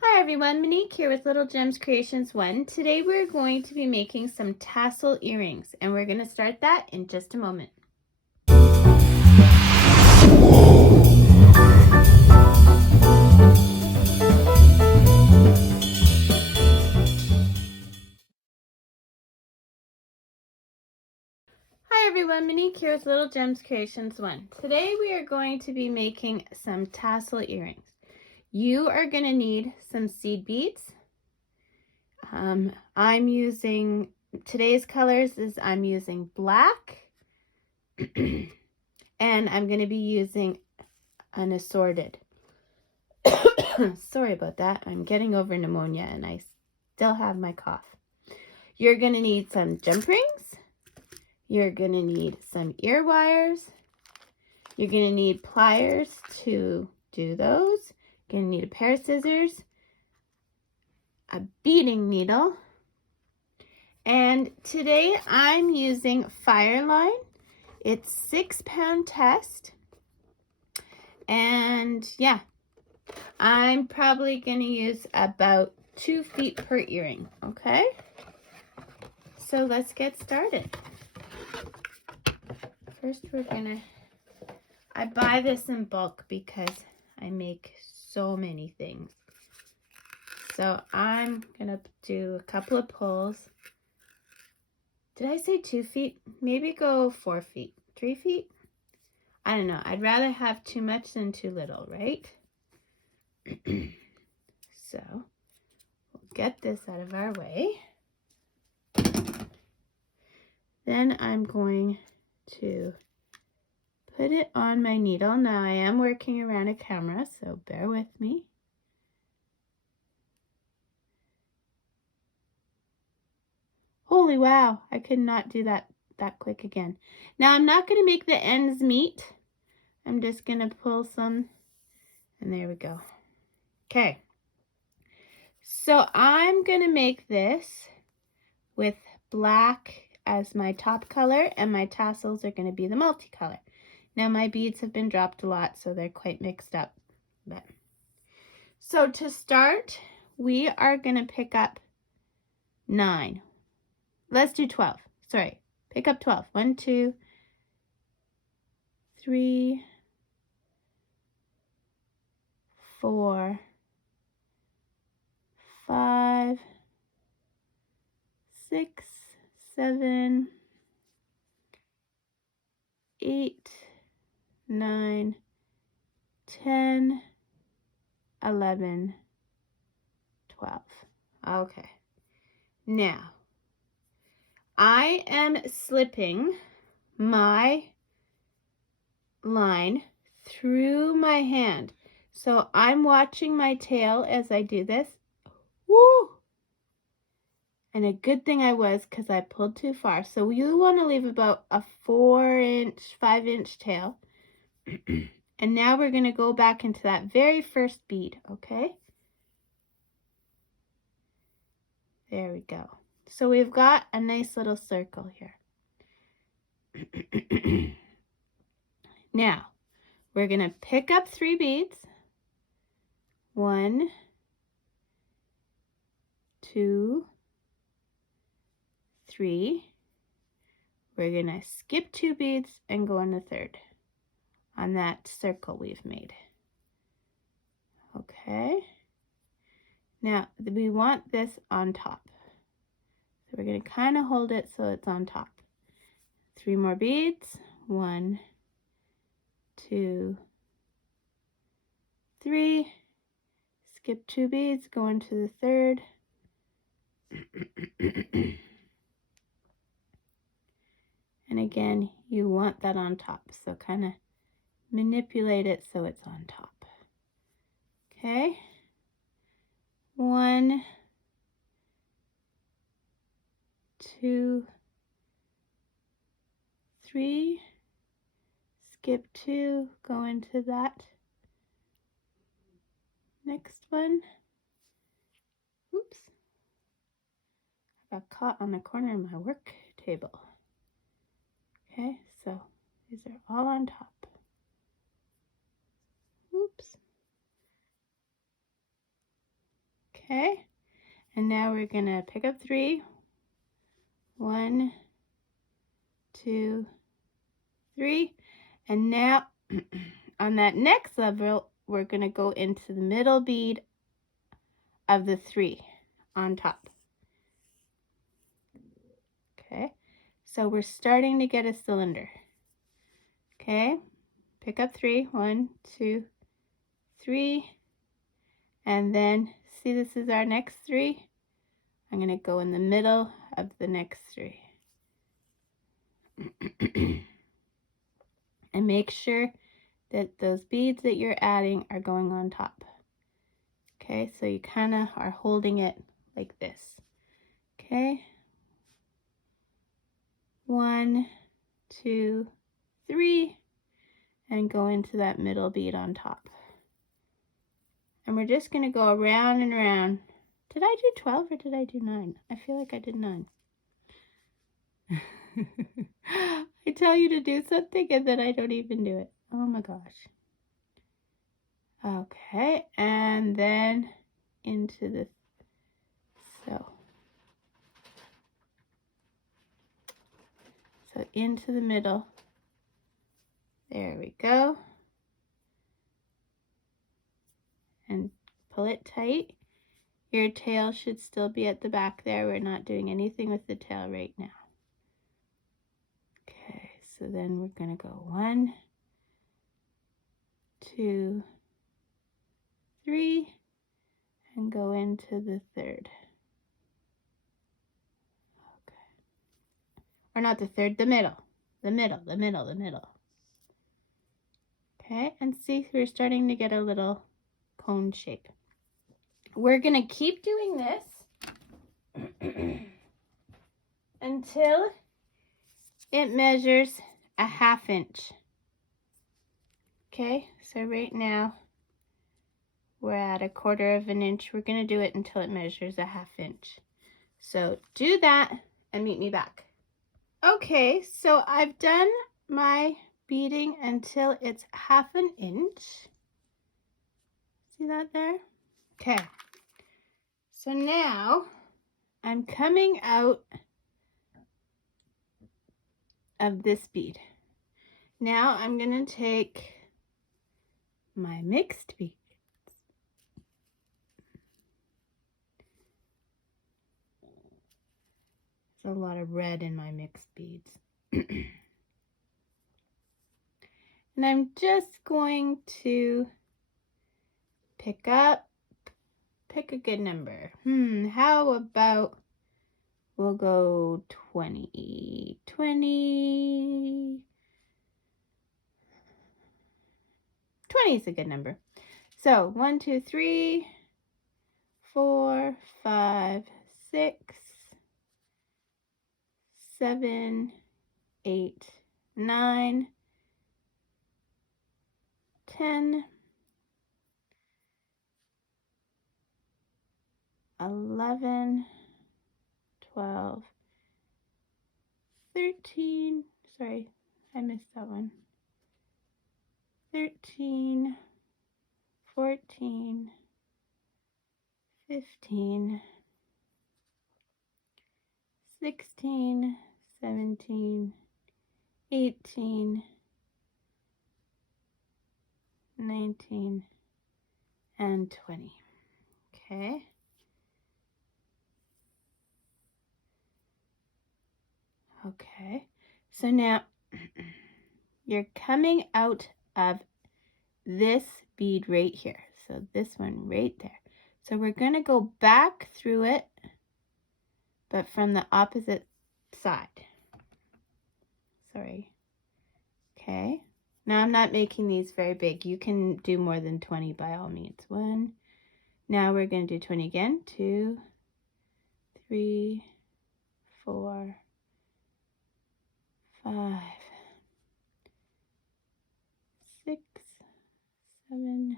Hi everyone, Monique here with Little Gems Creations 1. Today we're going to be making some tassel earrings and we're going to start that in just a moment. Hi everyone, Monique here with Little Gems Creations 1. Today we are going to be making some tassel earrings. You are going to need some seed beads. I'm using, today's colors is I'm using black and I'm going to be using an assorted. Sorry about that. I'm getting over pneumonia and I still have my cough. You're going to need some jump rings. You're going to need some ear wires. You're going to need pliers to do those. You're going to need a pair of scissors, a beading needle, and today I'm using Fireline. It's 6-pound test, and yeah, I'm probably going to use about 2 feet per earring, okay? So let's get started. First I buy this in bulk because I make so many things. So I'm gonna do a couple of pulls. Did I say 2 feet? Maybe go 4 feet, 3 feet? I don't know. I'd rather have too much than too little, right? So we'll get this out of our way. Then I'm going to put it on my needle. Now I am working around a camera, so bear with me. Holy wow, I could not do that quick again. Now I'm not going to make the ends meet. I'm just going to pull some, and there we go. Okay, so I'm going to make this with black as my top color, and my tassels are going to be the multicolor. Now my beads have been dropped a lot, so they're quite mixed up. So to start, we are going to pick up 9. Let's do 12. Sorry, pick up 12. 1, 2, 3, 4, 5, 6, 7, 8, 9, 10, 11, 12. Okay. Now, I am slipping my line through my hand. So I'm watching my tail as I do this. Woo! And a good thing I was, because I pulled too far. So you want to leave about a 4-inch, 5-inch tail. And now we're going to go back into that very first bead, okay? There we go. So we've got a nice little circle here. Now, we're going to pick up 3 beads. 1, 2, 3. We're going to skip 2 beads and go on the 3rd on that circle we've made. Okay. Now, we want this on top. So we're going to kind of hold it so it's on top. 3 more beads. 1, 2, 3. Skip 2 beads, go into the 3rd. And again, you want that on top. So kind of manipulate it so it's on top. Okay. 1, 2, 3. Skip 2, go into that next one. Oops. I got caught on the corner of my work table. Okay, so these are all on top. Oops. Okay, and now we're gonna pick up 3. 1, 2, 3, and now on that next level, we're gonna go into the middle bead of the 3 on top. Okay, so we're starting to get a cylinder. Okay, pick up 3, 1, 2, 3, and then see this is our next 3. I'm going to go in the middle of the next 3. And make sure that those beads that you're adding are going on top. Okay, so you kind of are holding it like this. Okay, 1, 2, 3, and go into that middle bead on top. And we're just going to go around and around. Did I do 12 or did I do 9? I feel like I did 9. I tell you to do something and then I don't even do it. Oh my gosh. Okay, and then into the so into the middle. There we go. And pull it tight. Your tail should still be at the back there. We're not doing anything with the tail right now. Okay, so then we're going to go 1, 2, 3, and go into the 3rd. Okay. Or not the 3rd, the middle. The middle. Okay, and see we're starting to get a little cone shape. We're going to keep doing this until it measures a 1/2 inch. Okay, so right now we're at 1/4 inch. We're going to do it until it measures a 1/2 inch. So do that and meet me back. Okay, so I've done my beading until it's 1/2 inch. See that there? Okay, so now I'm coming out of this bead. Now I'm going to take my mixed beads. There's a lot of red in my mixed beads. And I'm just going to pick a good number. How about we'll go 20. 20 is a good number. So 1, 2, 3, 4, 5, 6, 7, 8, 9, 10, 11, 12, 13, sorry, I missed that one. 13, 14, 15, 16, 17, 18, 19, and 20. Okay. Okay. So now you're coming out of this bead right here. So this one right there. So we're going to go back through it, but from the opposite side. Sorry. Okay. Now I'm not making these very big. You can do more than 20 by all means. 1. Now we're going to do 20 again. 2, 3, 4, 5, 6, 7,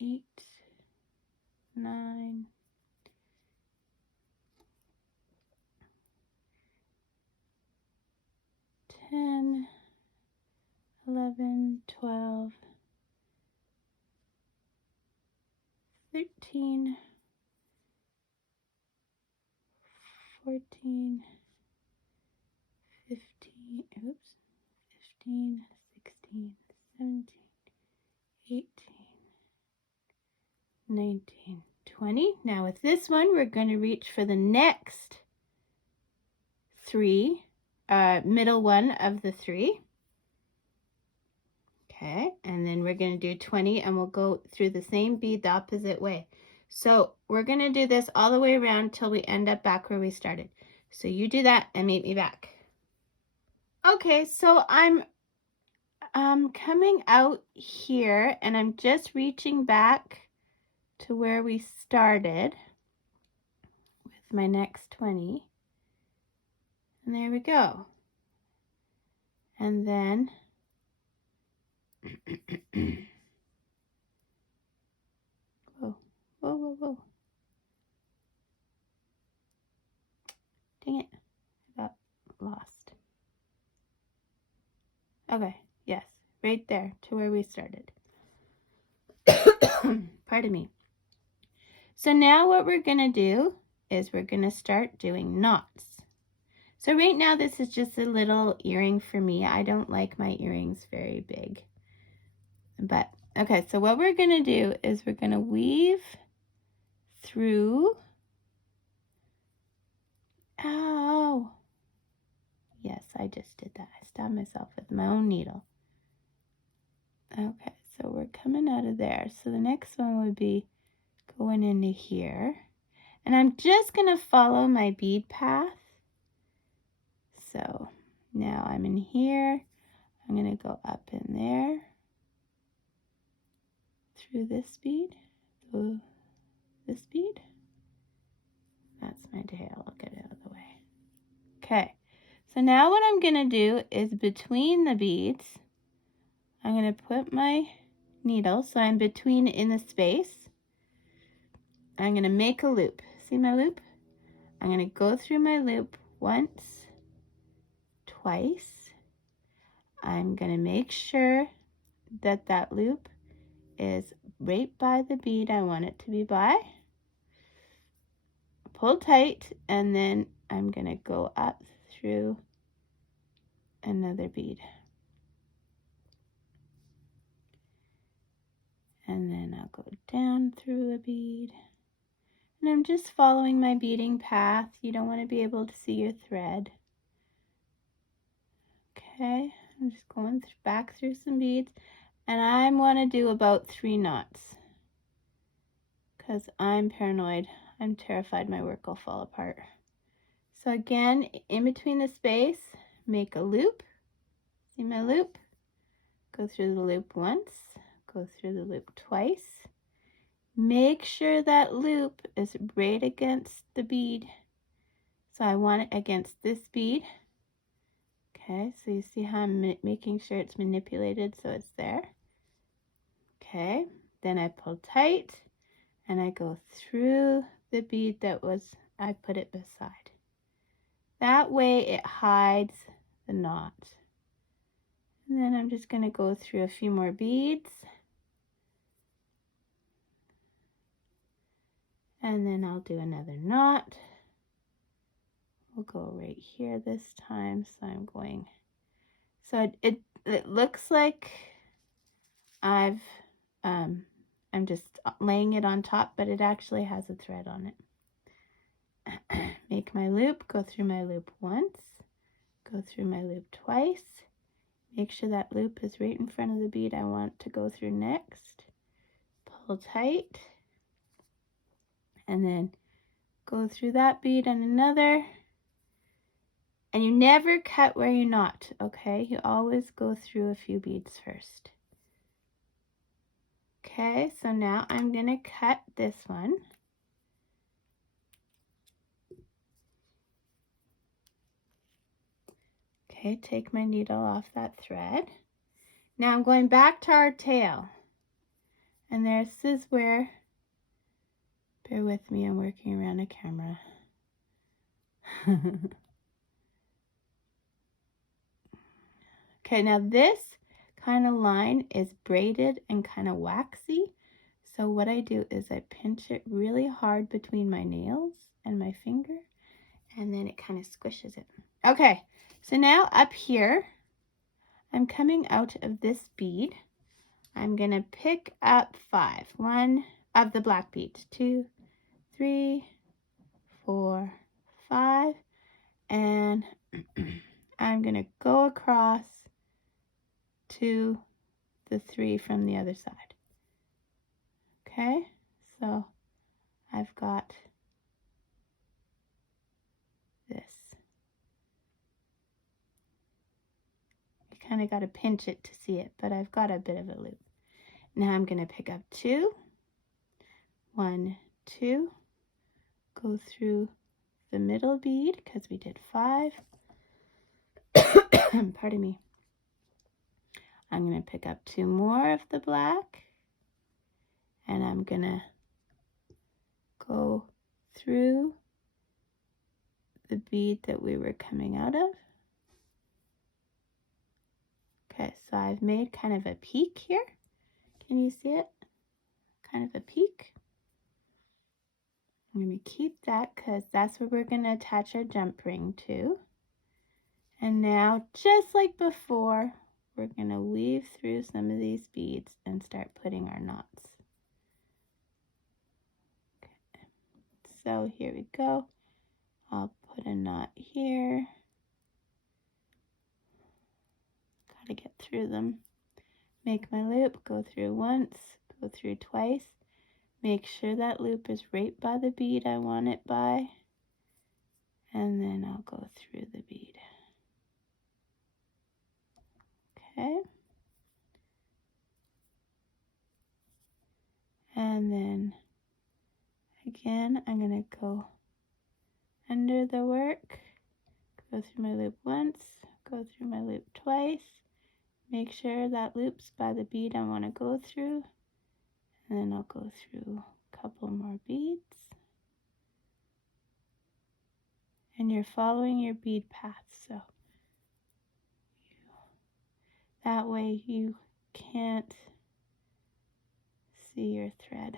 8, 9, 10, 11, 12, 13, 14, 15, oops, 15, 16, 17, 18, 19, 20. Now with this one, we're going to reach for the next three, middle one of the three. Okay, and then we're going to do 20, and we'll go through the same bead the opposite way. So we're going to do this all the way around till we end up back where we started. So you do that and meet me back. Okay, so I'm coming out here, and I'm just reaching back to where we started with my next 20. And there we go. And then whoa, whoa, whoa, whoa. Dang it, I got lost. Okay, yes, right there to where we started. Pardon me. So now what we're going to do is we're going to start doing knots. So right now this is just a little earring for me. I don't like my earrings very big. But, okay, so what we're going to do is we're going to weave through. Ow. Yes, I just did that. I stabbed myself with my own needle. Okay, so we're coming out of there. So the next one would be going into here. And I'm just going to follow my bead path. So now I'm in here. I'm going to go up in there. Through this bead. Through this bead. That's my tail. I'll get it out of the way. Okay. So now what I'm going to do is between the beads, I'm going to put my needle, so I'm between in the space. I'm going to make a loop. See my loop? I'm going to go through my loop once, twice. I'm going to make sure that that loop is right by the bead I want it to be by. Pull tight, and then I'm going to go up through another bead. And then I'll go down through a bead. And I'm just following my beading path. You don't want to be able to see your thread. Okay, I'm just going back through some beads. And I want to do about 3 knots. Because I'm paranoid. I'm terrified my work will fall apart. So again, in between the space, make a loop. See my loop? Go through the loop once. Go through the loop twice. Make sure that loop is right against the bead. So I want it against this bead. Okay, so you see how I'm making sure it's manipulated so it's there. Okay, then I pull tight and I go through the bead that I put it beside. That way it hides the knot. And then I'm just going to go through a few more beads. And then I'll do another knot. We'll go right here this time. So I'm going, so it looks like I'm just laying it on top, but it actually has a thread on it. Make my loop, go through my loop once, go through my loop twice. Make sure that loop is right in front of the bead I want to go through next. Pull tight. And then go through that bead and another. And you never cut where you knot, okay? You always go through a few beads first. Okay, so now I'm going to cut this one. Okay, take my needle off that thread. Now I'm going back to our tail. And this is where, bear with me, I'm working around a camera. Okay, now this kind of line is braided and kind of waxy. So what I do is I pinch it really hard between my nails and my finger, and then it kind of squishes it. Okay, so now up here, I'm coming out of this bead. I'm gonna pick up 5. 1 of the black beads, 2, 3, 4, 5, and I'm gonna go across to the 3 from the other side. Okay, so I've got this. You kind of got to pinch it to see it, but I've got a bit of a loop. Now I'm going to pick up 2, 1, 2, go through the middle bead because we did 5. Pardon me. I'm going to pick up 2 more of the black, and I'm going to go through the bead that we were coming out of. Okay, so I've made kind of a peak here. Can you see it? Kind of a peak. I'm going to keep that because that's where we're going to attach our jump ring to. And now, just like before, we're going to weave through some of these beads and start putting our knots. Okay. So here we go. I'll put a knot here. Gotta get through them. Make my loop, go through once, go through twice. Make sure that loop is right by the bead I want it by. And then I'll go through the bead. Okay. And then again, I'm going to go under the work, go through my loop once, go through my loop twice, make sure that loop's by the bead I want to go through, and then I'll go through a couple more beads. And you're following your bead path, so that way you can't see your thread.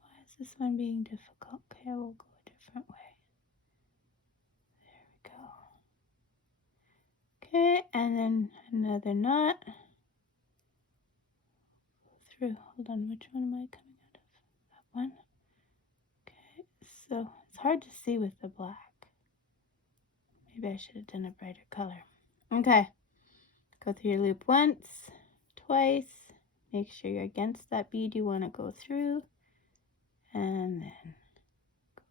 Why is this one being difficult? Okay, we'll go a different way. There we go. Okay, and then another knot. Go through. Hold on, which one am I coming out of? That one. Okay, so it's hard to see with the black. Maybe I should have done a brighter color. Okay, go through your loop once, twice. Make sure you're against that bead you want to go through. And then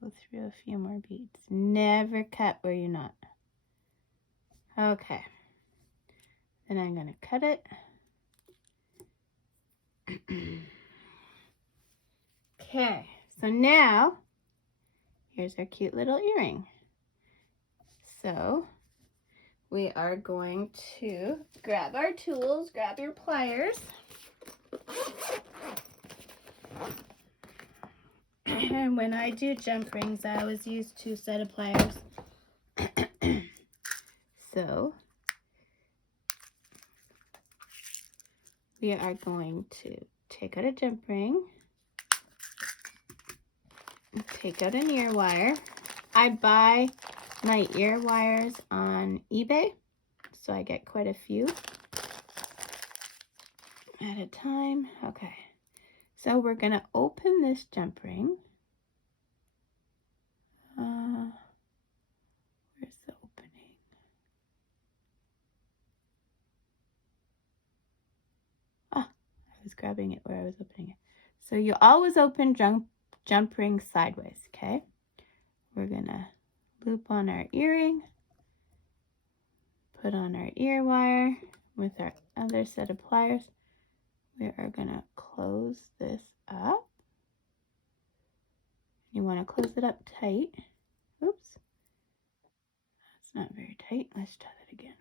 go through a few more beads. Never cut where you're not. Okay. Then I'm going to cut it. Okay, so now here's our cute little earring. So we are going to grab our tools, grab your pliers. And when I do jump rings, I always use 2 sets of pliers. So we are going to take out a jump ring, take out an ear wire. I buy my ear wires on eBay, so I get quite a few at a time. Okay, so we're going to open this jump ring. Where's the opening? Ah, I was grabbing it where I was opening it. So you always open jump ring sideways, okay? We're going to loop on our earring, put on our ear wire with our other set of pliers. We are going to close this up. You want to close it up tight. Oops. That's not very tight. Let's try that again.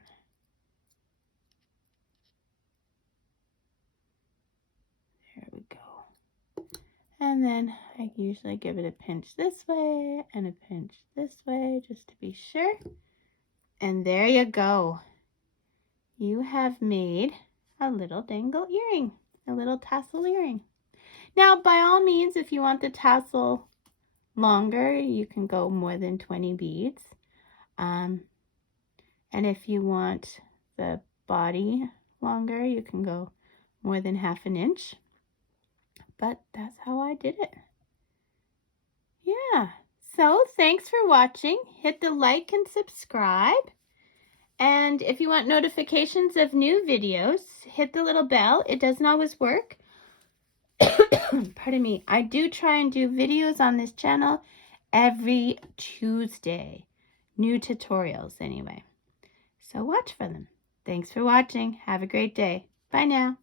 There we go. And then I usually give it a pinch this way and a pinch this way just to be sure. And there you go. you have made a little dangle earring, a little tassel earring. Now, by all means, if you want the tassel longer, you can go more than 20 beads. And if you want the body longer, you can go more than 1/2 inch. But that's how I did it. Yeah. So thanks for watching. Hit the like and subscribe. And if you want notifications of new videos, hit the little bell. It doesn't always work. Pardon me. I do try and do videos on this channel every Tuesday. New tutorials anyway. So watch for them. Thanks for watching. Have a great day. Bye now.